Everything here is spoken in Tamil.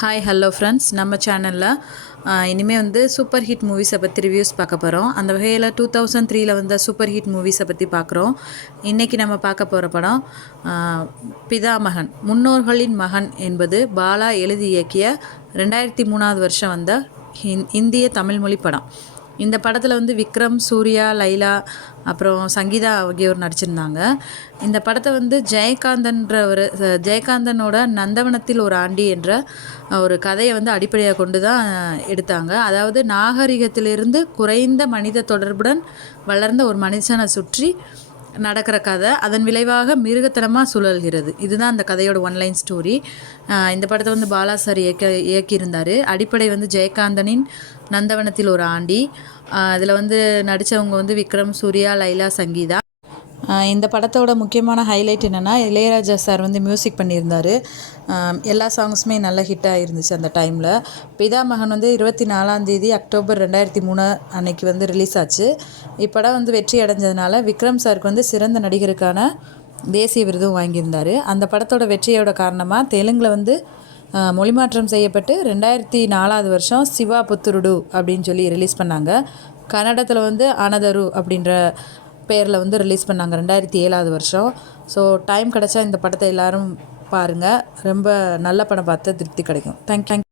ஹாய் ஹலோ ஃப்ரெண்ட்ஸ் நம்ம சேனலில் இனிமேல் வந்து சூப்பர் ஹிட் மூவிஸை பற்றி ரிவ்யூஸ் பார்க்க போகிறோம் அந்த வகையில் டூ தௌசண்ட் த்ரீயில் வந்த சூப்பர் ஹிட் மூவிஸை பற்றி பார்க்குறோம். இன்றைக்கி நம்ம பார்க்க போகிற படம் பிதாமகன் முன்னோர்களின் மகன் என்பது பாலா எழுதி இயக்கிய ரெண்டாயிரத்தி மூணாவது வருஷம் வந்த ஹிந் இந்திய தமிழ் மொழி படம். இந்த படத்தில் வந்து விக்ரம் சூர்யா லைலா அப்புறம் சங்கீதா ஆகியோர் நடிச்சிருந்தாங்க. இந்த படத்தை வந்து ஜெயகாந்தன்ற ஒரு ஜெயகாந்தனோட நந்தவனத்தில் ஒரு ஆண்டி என்ற ஒரு கதையை வந்து அடிப்படையாக கொண்டு தான் எடுத்தாங்க. அதாவது நாகரிகத்திலிருந்து குறைந்த மனித தொடர்புடன் வளர்ந்த ஒரு மனுஷனை சுற்றி நடக்கிற கதை அதன் விளைவாக மிருகத்தனமாக சுழல்கிறது. இதுதான் அந்த கதையோட ஒன்லைன் ஸ்டோரி இந்த படத்தை வந்து பாலா சார் இயக்க இயக்கியிருந்தார். அடிப்படை வந்து ஜெயகாந்தனின் நந்தவனத்தில் ஒரு ஆண்டி. இதில் வந்து நடித்தவங்க வந்து விக்ரம் சூர்யா லைலா சங்கீதா. இந்த படத்தோட முக்கியமான ஹைலைட் என்னென்னா இளையராஜா சார் வந்து மியூசிக் பண்ணியிருந்தார். எல்லா சாங்ஸுமே நல்ல ஹிட்டாக இருந்துச்சு அந்த டைமில் பிதாமகன் வந்து இருபத்தி நாலாந்தேதி அக்டோபர் ரெண்டாயிரத்தி மூணு அன்னைக்கு வந்து ரிலீஸ் ஆச்சு. இப்படம் வந்து வெற்றி அடைஞ்சதுனால விக்ரம் சாருக்கு வந்து சிறந்த நடிகருக்கான தேசிய விருதும் வாங்கியிருந்தார். அந்த படத்தோட வெற்றியோட காரணமாக தெலுங்கில் வந்து மொழிமாற்றம் செய்யப்பட்டு ரெண்டாயிரத்தி நாலாவது வருஷம் சிவா புத்துருடு அப்படின்னு சொல்லி ரிலீஸ் பண்ணாங்க. கன்னடத்தில் வந்து அனதரு அப்படின்ற பேரில் வந்து ரிலீஸ் பண்ணாங்க ரெண்டாயிரத்தி ஏழாவது வருஷம். ஸோ டைம் கிடச்சா இந்த படத்தை எல்லோரும் பாருங்கள் ரொம்ப நல்ல படம் பார்த்து திருப்தி கிடைக்கும். Thank thank